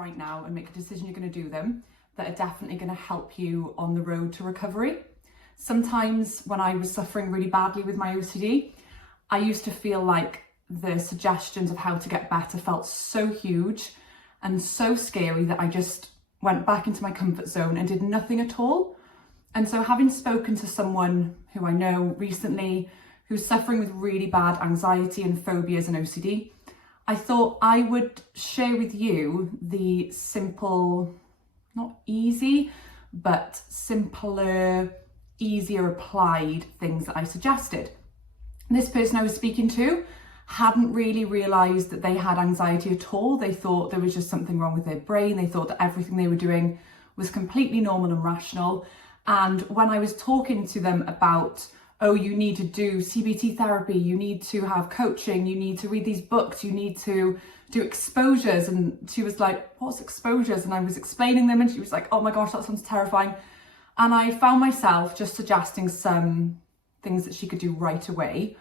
right now and make a decision you're going to do them that are definitely going to help you on the road to recovery. Sometimes when I was suffering really badly with my OCD, I used to feel like the suggestions of how to get better felt so huge and so scary that I just went back into my comfort zone and did nothing at all. And so having spoken to someone who I know recently who's suffering with really bad anxiety and phobias and OCD, I thought I would share with you the simple, not easy, but simpler, easier applied things that I suggested. This person I was speaking to hadn't really realised that they had anxiety at all. They thought there was just something wrong with their brain. They thought that everything they were doing was completely normal and rational. And when I was talking to them about, oh, you need to do CBT therapy, you need to have coaching, you need to read these books, you need to do exposures. And she was like, what's exposures? And I was explaining them and she was like, oh my gosh, that sounds terrifying. And I found myself just suggesting some things that she could do right away.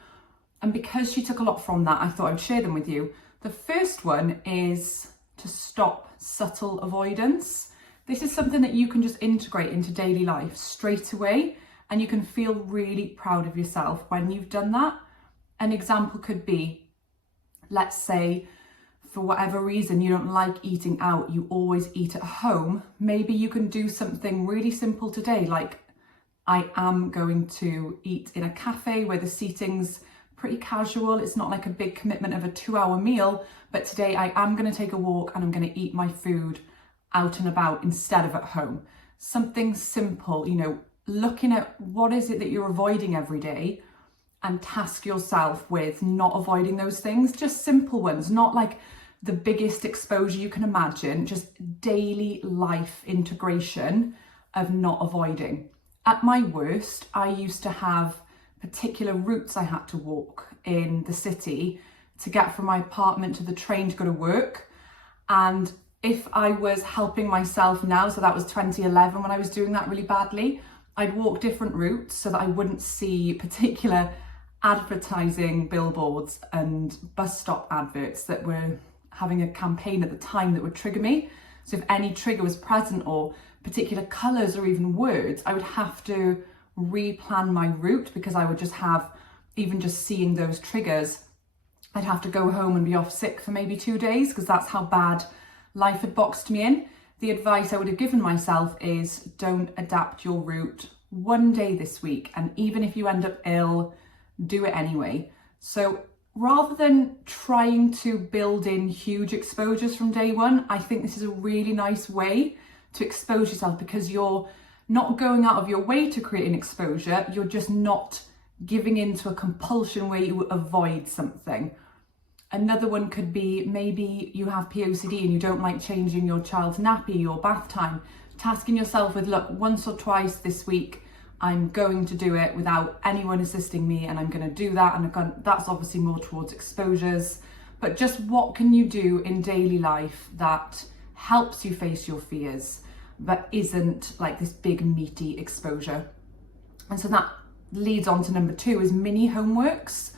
And because she took a lot from that, I thought I'd share them with you. The first one is to stop subtle avoidance. This is something that you can just integrate into daily life straight away, and you can feel really proud of yourself when you've done that. An example could be, let's say, for whatever reason you don't like eating out, you always eat at home. Maybe you can do something really simple today, like I am going to eat in a cafe where the seating's pretty casual. It's not like a big commitment of a 2-hour meal, but today I am going to take a walk and I'm going to eat my food out and about instead of at home. Something simple, you know, looking at what is it that you're avoiding every day and task yourself with not avoiding those things. Just simple ones, not like the biggest exposure you can imagine, just daily life integration of not avoiding. At my worst, I used to have particular routes I had to walk in the city to get from my apartment to the train to go to work. And if I was helping myself now, so that was 2011 when I was doing that really badly, I'd walk different routes so that I wouldn't see particular advertising billboards and bus stop adverts that were having a campaign at the time that would trigger me. So if any trigger was present or particular colours or even words, I would have to replan my route because I would just have, even just seeing those triggers, I'd have to go home and be off sick for maybe 2 days because that's how bad life had boxed me in. The advice I would have given myself is don't adapt your route one day this week, and even if you end up ill, do it anyway. So rather than trying to build in huge exposures from day one, I think this is a really nice way to expose yourself because you're not going out of your way to create an exposure, you're just not giving into a compulsion where you avoid something. Another one could be maybe you have POCD and you don't like changing your child's nappy or bath time. Tasking yourself with, look, once or twice this week, I'm going to do it without anyone assisting me and I'm going to do that. And that's obviously more towards exposures. But just what can you do in daily life that helps you face your fears, but isn't like this big meaty exposure? And so that leads on to number 2 is mini homeworks.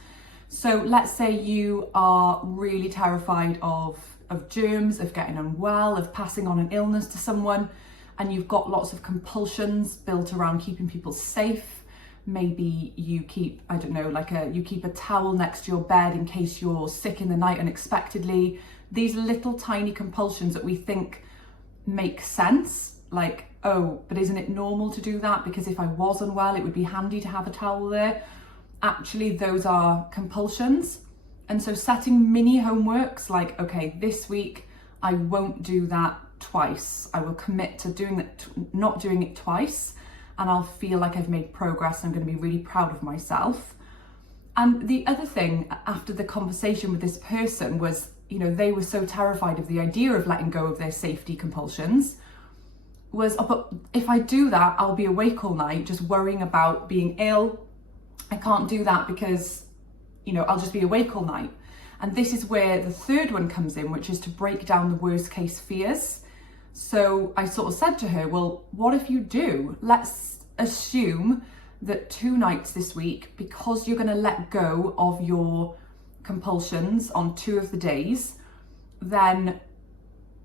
So let's say you are really terrified of germs, of getting unwell, of passing on an illness to someone, and you've got lots of compulsions built around keeping people safe. Maybe you keep, I don't know, you keep a towel next to your bed in case you're sick in the night unexpectedly. These little tiny compulsions that we think make sense, like, oh, but isn't it normal to do that? Because if I was unwell, it would be handy to have a towel there. Actually, those are compulsions. And so setting mini homeworks like, okay, this week I won't do that twice. I will commit to doing that, not doing it twice, and I'll feel like I've made progress and I'm going to be really proud of myself. And the other thing after the conversation with this person was, you know, they were so terrified of the idea of letting go of their safety compulsions was, oh, but if I do that, I'll be awake all night just worrying about being ill. I can't do that because, you know, I'll just be awake all night. And this is where the third one comes in, which is to break down the worst case fears. So I sort of said to her, well, what if you do? Let's assume that 2 nights this week, because you're going to let go of your compulsions on 2 of the days, then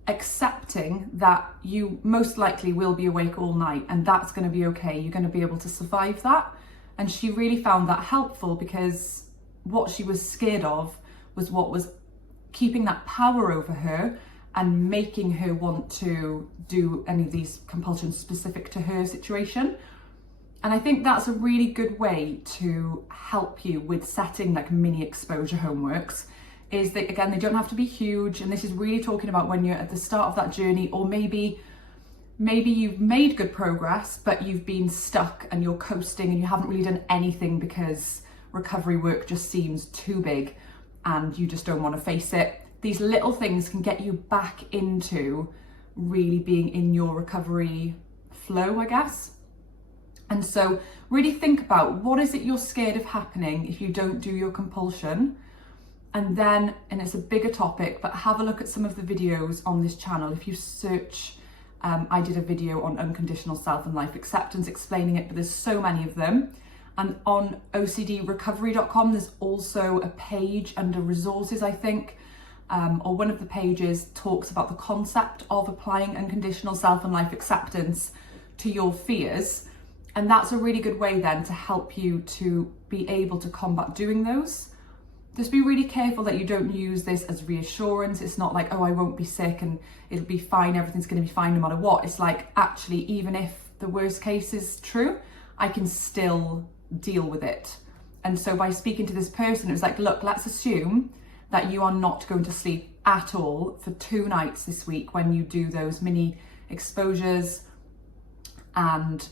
accepting that you most likely will be awake all night and that's going to be okay. You're going to be able to survive that. And she really found that helpful, because what she was scared of was what was keeping that power over her and making her want to do any of these compulsions specific to her situation. And I think that's a really good way to help you with setting like mini exposure homeworks, is that, again, they don't have to be huge. And this is really talking about when you're at the start of that journey, or maybe you've made good progress, but you've been stuck and you're coasting and you haven't really done anything because recovery work just seems too big and you just don't want to face it. These little things can get you back into really being in your recovery flow, I guess. And so really think about, what is it you're scared of happening if you don't do your compulsion? And it's a bigger topic, but have a look at some of the videos on this channel. If you search, I did a video on unconditional self and life acceptance explaining it, but there's so many of them. And on OCDrecovery.com, there's also a page under resources, I think, or one of the pages talks about the concept of applying unconditional self and life acceptance to your fears. And that's a really good way then to help you to be able to combat doing those. Just be really careful that you don't use this as reassurance. It's not like, oh, I won't be sick and it'll be fine, everything's going to be fine no matter what. It's like, actually, even if the worst case is true, I can still deal with it. And so by speaking to this person, it was like, look, let's assume that you are not going to sleep at all for 2 nights this week when you do those mini exposures. And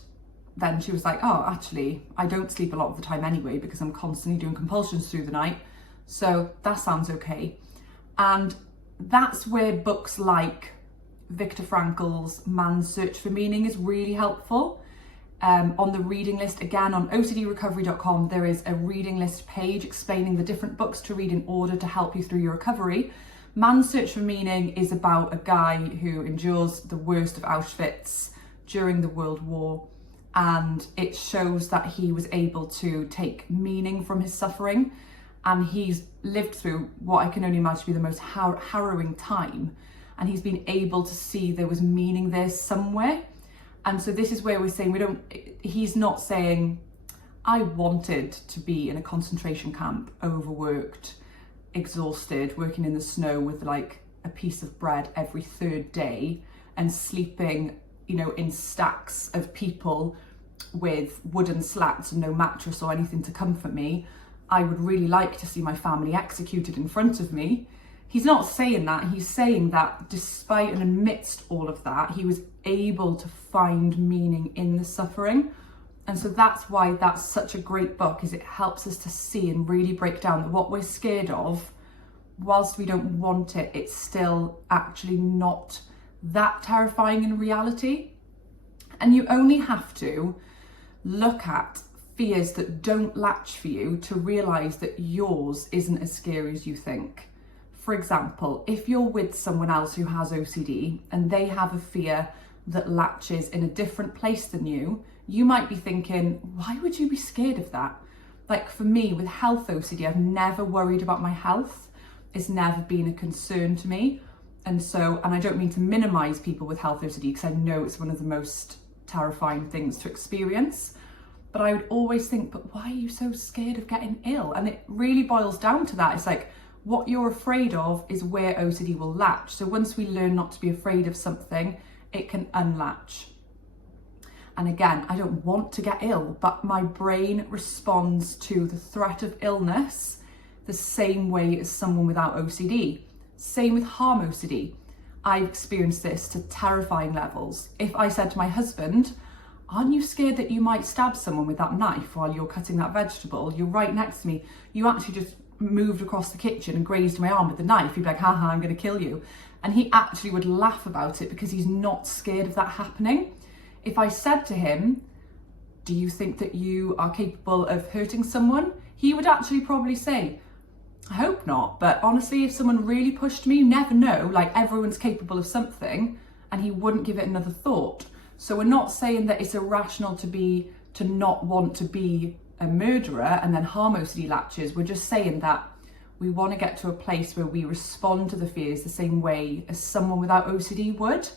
then she was like, oh, actually, I don't sleep a lot of the time anyway because I'm constantly doing compulsions through the night. So that sounds okay. And that's where books like Viktor Frankl's Man's Search for Meaning is really helpful. On the reading list, again, on OCDrecovery.com, there is a reading list page explaining the different books to read in order to help you through your recovery. Man's Search for Meaning is about a guy who endures the worst of Auschwitz during the World War. And it shows that he was able to take meaning from his suffering. And he's lived through what I can only imagine to be the most harrowing time. And he's been able to see there was meaning there somewhere. And so this is where we're saying he's not saying, I wanted to be in a concentration camp, overworked, exhausted, working in the snow with like a piece of bread every 3rd day and sleeping, in stacks of people with wooden slats and no mattress or anything to comfort me. I would really like to see my family executed in front of me. He's not saying that. He's saying that despite and amidst all of that, he was able to find meaning in the suffering. And so that's why that's such a great book, is it helps us to see and really break down that what we're scared of, whilst we don't want it, it's still actually not that terrifying in reality. And you only have to look at fears that don't latch for you to realise that yours isn't as scary as you think. For example, if you're with someone else who has OCD and they have a fear that latches in a different place than you, you might be thinking, why would you be scared of that? Like for me, with health OCD, I've never worried about my health. It's never been a concern to me. And I don't mean to minimise people with health OCD, because I know it's one of the most terrifying things to experience. But I would always think, but why are you so scared of getting ill? And it really boils down to that. It's like, what you're afraid of is where OCD will latch. So once we learn not to be afraid of something, it can unlatch. And again, I don't want to get ill, but my brain responds to the threat of illness the same way as someone without OCD. Same with Harmocity. I've experienced this to terrifying levels. If I said to my husband, aren't you scared that you might stab someone with that knife while you're cutting that vegetable? You're right next to me. You actually just moved across the kitchen and grazed my arm with the knife. He'd be like, haha, I'm going to kill you. And he actually would laugh about it because he's not scared of that happening. If I said to him, do you think that you are capable of hurting someone? He would actually probably say, I hope not. But honestly, if someone really pushed me, you never know, like everyone's capable of something, and he wouldn't give it another thought. So we're not saying that it's irrational to not want to be a murderer and then Harmocity latches. We're just saying that we want to get to a place where we respond to the fears the same way as someone without OCD would.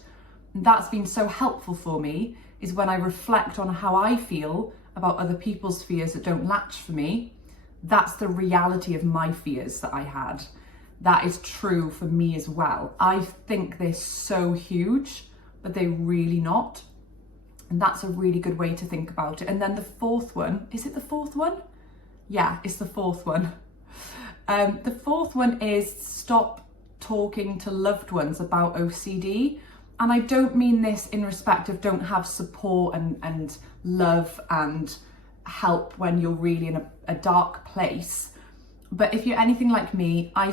And that's been so helpful for me, is when I reflect on how I feel about other people's fears that don't latch for me, that's the reality of my fears that I had. That is true for me as well. I think they're so huge, but they're really not. And that's a really good way to think about it. And then the fourth one, is it the fourth one? Yeah, it's the fourth one. The fourth one is stop talking to loved ones about OCD. And I don't mean this in respect of don't have support and love and help when you're really in a dark place. But if you're anything like me, I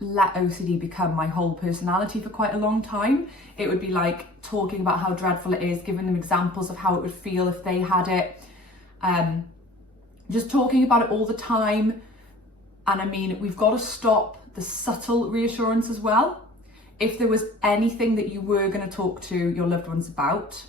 let OCD become my whole personality for quite a long time. It would be like talking about how dreadful it is, giving them examples of how it would feel if they had it. Just talking about it all the time. And I mean, we've got to stop the subtle reassurance as well. If there was anything that you were going to talk to your loved ones about,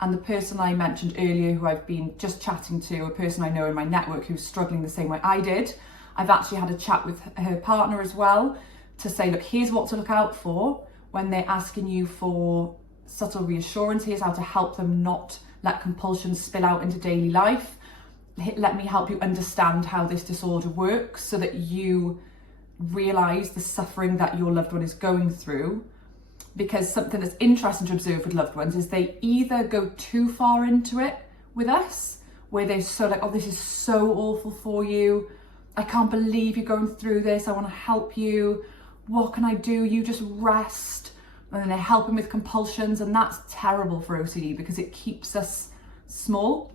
and the person I mentioned earlier who I've been just chatting to, a person I know in my network who's struggling the same way I did, I've actually had a chat with her partner as well to say, look, here's what to look out for when they're asking you for subtle reassurance. Here's how to help them not let compulsions spill out into daily life. Let me help you understand how this disorder works so that you realise the suffering that your loved one is going through. Because something that's interesting to observe with loved ones is they either go too far into it with us, where they're so like, oh, this is so awful for you. I can't believe you're going through this. I want to help you. What can I do? You just rest. And then they're helping with compulsions. And that's terrible for OCD because it keeps us small.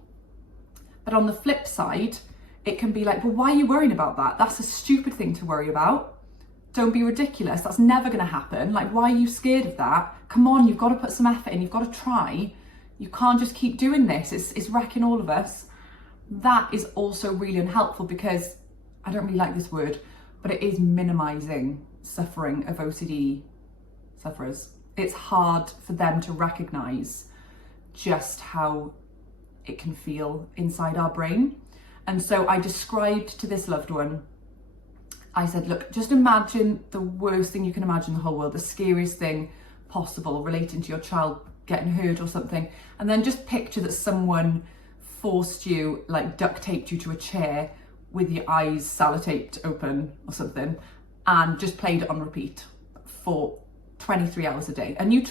But on the flip side, it can be like, well, why are you worrying about that? That's a stupid thing to worry about. Don't be ridiculous. That's never going to happen. Like, why are you scared of that? Come on, you've got to put some effort in. You've got to try. You can't just keep doing this. It's wrecking all of us. That is also really unhelpful because I don't really like this word, but it is minimizing suffering of OCD sufferers. It's hard for them to recognize just how it can feel inside our brain. And so I described to this loved one, I said, look, just imagine the worst thing you can imagine in the whole world, the scariest thing possible relating to your child getting hurt or something. And then just picture that someone forced you, like duct taped you to a chair with your eyes sellotaped open or something, and just played it on repeat for 23 hours a day. And you can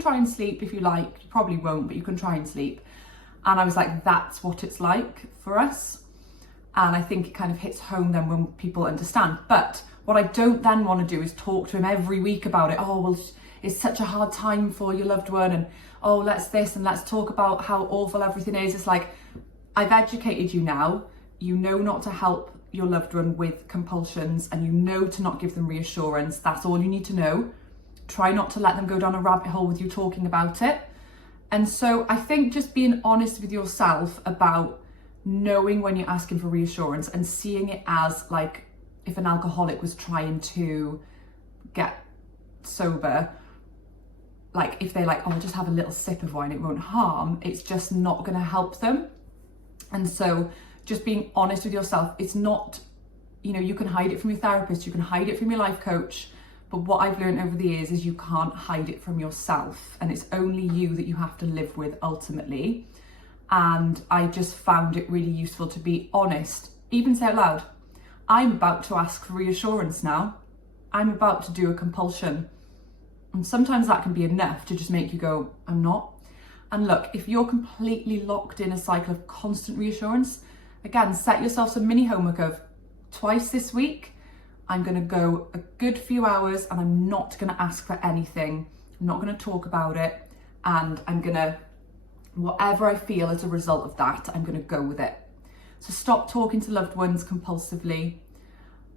try and sleep if you like. You probably won't, but you can try and sleep. And I was like, that's what it's like for us. And I think it kind of hits home then when people understand. But what I don't then want to do is talk to him every week about it. Oh, well, it's such a hard time for your loved one. And oh, let's this and let's talk about how awful everything is. It's like, I've educated you now. You know not to help your loved one with compulsions and you know to not give them reassurance. That's all you need to know. Try not to let them go down a rabbit hole with you talking about it. And so I think just being honest with yourself about knowing when you're asking for reassurance and seeing it as like if an alcoholic was trying to get sober, like if they're like, oh, I'll just have a little sip of wine, it won't harm, it's just not going to help them. And so just being honest with yourself, it's not, you know, you can hide it from your therapist, you can hide it from your life coach, but what I've learned over the years is you can't hide it from yourself, and it's only you that you have to live with ultimately. And I just found it really useful to be honest, even say out loud, I'm about to ask for reassurance now. I'm about to do a compulsion. And sometimes that can be enough to just make you go, I'm not. And look, if you're completely locked in a cycle of constant reassurance, again, set yourself some mini homework of twice this week, I'm going to go a good few hours and I'm not going to ask for anything. I'm not going to talk about it. And I'm going to, whatever I feel as a result of that, I'm going to go with it. So stop talking to loved ones compulsively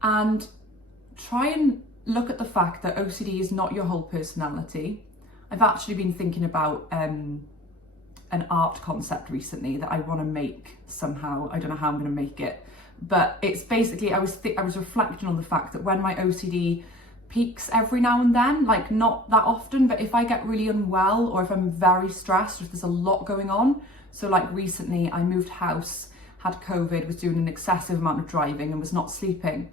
and try and look at the fact that OCD is not your whole personality. I've actually been thinking about an art concept recently that I want to make somehow. I don't know how I'm going to make it, but it's basically, I was reflecting on the fact that when my OCD peaks every now and then, like not that often, but if I get really unwell or if I'm very stressed, if there's a lot going on. So like recently I moved house, had COVID, was doing an excessive amount of driving and was not sleeping.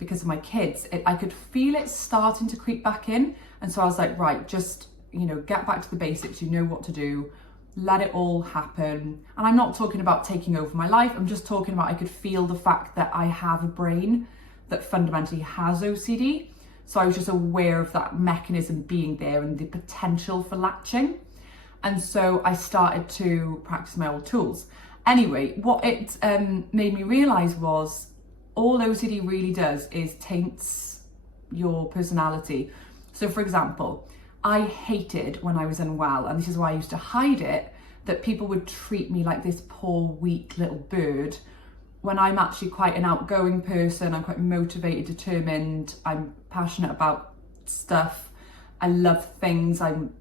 because of my kids, I could feel it starting to creep back in. And so I was like, right, just, you know, get back to the basics, you know what to do, let it all happen. And I'm not talking about taking over my life, I'm just talking about I could feel the fact that I have a brain that fundamentally has OCD. So I was just aware of that mechanism being there and the potential for latching. And so I started to practice my old tools. Anyway, what it made me realise was all OCD really does is taints your personality. So for example, I hated when I was unwell, and this is why I used to hide it, that people would treat me like this poor, weak little bird, when I'm actually quite an outgoing person. I'm quite motivated, determined, I'm passionate about stuff, I love things, I'm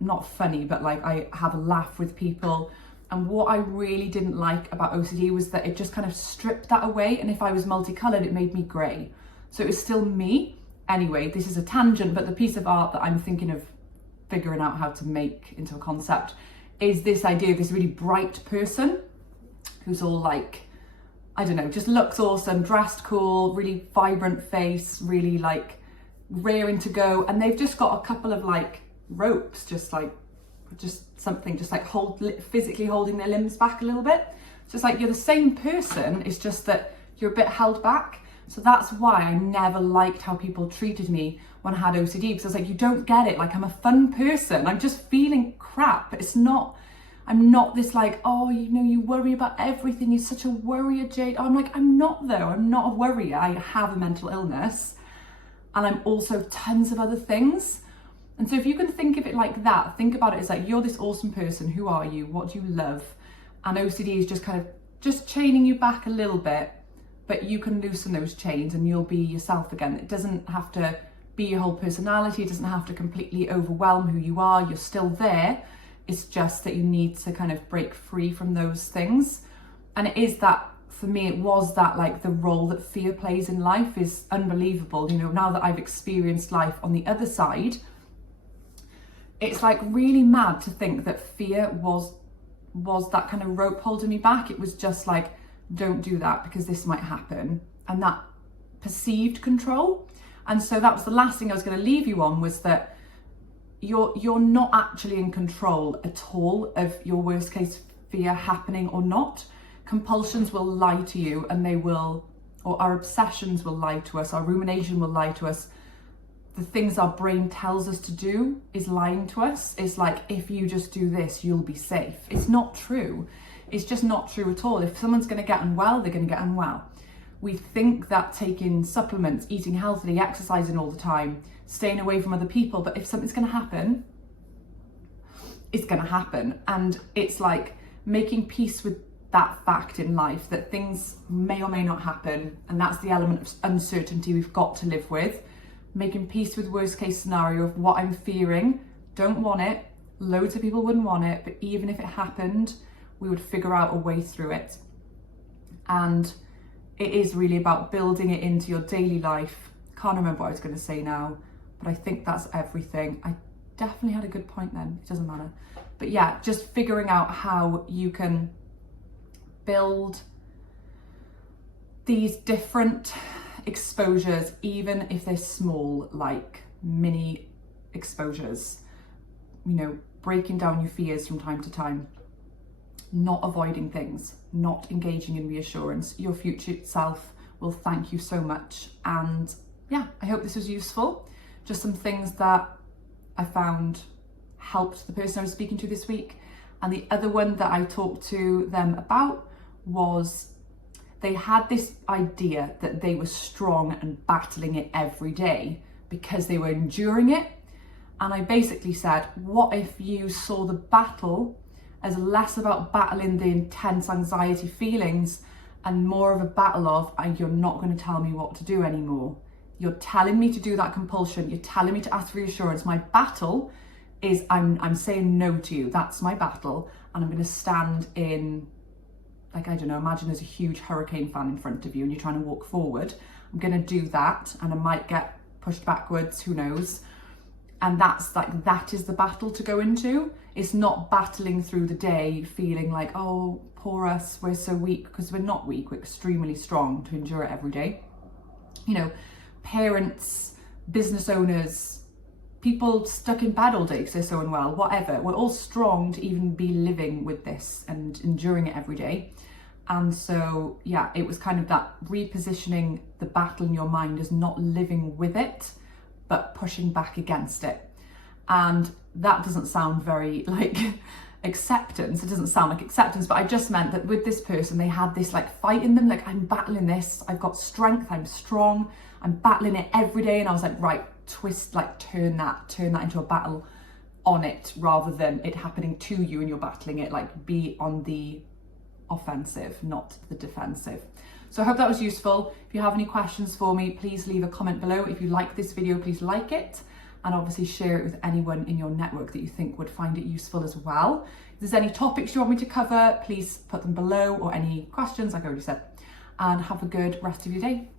not funny, but like I have a laugh with people. And what I really didn't like about OCD was that it just kind of stripped that away, and if I was multicolored, it made me grey. So it was still me. Anyway, this is a tangent, but the piece of art that I'm thinking of figuring out how to make into a concept is this idea of this really bright person who's all like, I don't know, just looks awesome, dressed cool, really vibrant face, really like raring to go. And they've just got a couple of like ropes, just something, just like physically holding their limbs back a little bit. So it's like you're the same person, it's just that you're a bit held back. So that's why I never liked how people treated me when I had OCD, because I was like, you don't get it, like I'm a fun person, I'm just feeling crap. It's not, I'm not this like, oh, you know, you worry about everything, you're such a worrier, Jade. I'm like, I'm not though, I'm not a worrier. I have a mental illness and I'm also tons of other things. And so if you can think of it like that, think about it as like, you're this awesome person, who are you, what do you love? And OCD is just kind of just chaining you back a little bit, but you can loosen those chains and you'll be yourself again. It doesn't have to be your whole personality, it doesn't have to completely overwhelm who you are, you're still there. It's just that you need to kind of break free from those things. And it is that, for me, it was that like the role that fear plays in life is unbelievable. You know, now that I've experienced life on the other side, it's like really mad to think that fear was that kind of rope holding me back. It was just like, don't do that because this might happen, and that perceived control. And so that was the last thing I was going to leave you on, was that you're not actually in control at all of your worst case fear happening or not. Compulsions will lie to you, and they will, or our obsessions will lie to us, our rumination will lie to us. The things our brain tells us to do is lying to us. It's like, if you just do this, you'll be safe. It's not true. It's just not true at all. If someone's going to get unwell, they're going to get unwell. We think that taking supplements, eating healthily, exercising all the time, staying away from other people, but if something's going to happen, it's going to happen. And it's like making peace with that fact in life, that things may or may not happen, and that's the element of uncertainty we've got to live with. Making peace with worst case scenario of what I'm fearing, don't want it, loads of people wouldn't want it, but even if it happened, we would figure out a way through it. And it is really about building it into your daily life. Can't remember what I was going to say now, but I think that's everything. I definitely had a good point then, it doesn't matter. But yeah, just figuring out how you can build these different exposures, even if they're small, like mini exposures, you know, breaking down your fears from time to time, not avoiding things, not engaging in reassurance. Your future self will thank you so much. And yeah, I hope this was useful. Just some things that I found helped the person I was speaking to this week. And the other one that I talked to them about was, they had this idea that they were strong and battling it every day because they were enduring it. And I basically said, what if you saw the battle as less about battling the intense anxiety feelings and more of a battle of, you're not going to tell me what to do anymore. You're telling me to do that compulsion. You're telling me to ask for reassurance. My battle is I'm saying no to you. That's my battle. And I'm going to stand in, like, I don't know, imagine there's a huge hurricane fan in front of you and you're trying to walk forward. I'm going to do that, and I might get pushed backwards, who knows. And that's like, that is the battle to go into. It's not battling through the day feeling like, oh, poor us, we're so weak, because we're not weak, we're extremely strong to endure it every day. you know, parents, business owners, people stuck in bed all day because they're so unwell, whatever. We're all strong to even be living with this and enduring it every day. And so, yeah, it was kind of that repositioning the battle in your mind as not living with it, but pushing back against it. And that doesn't sound very like acceptance. It doesn't sound like acceptance, but I just meant that with this person, they had this like fight in them, like, I'm battling this, I've got strength, I'm strong, I'm battling it every day. And I was like, right, twist, like turn that into a battle on it, rather than it happening to you and you're battling it. Like, be on the offensive, not the defensive. So I hope that was useful. If you have any questions for me, please leave a comment below. If you like this video, please like it, and obviously share it with anyone in your network that you think would find it useful as well. If there's any topics you want me to cover, please put them below, or any questions, like I already said. And have a good rest of your day.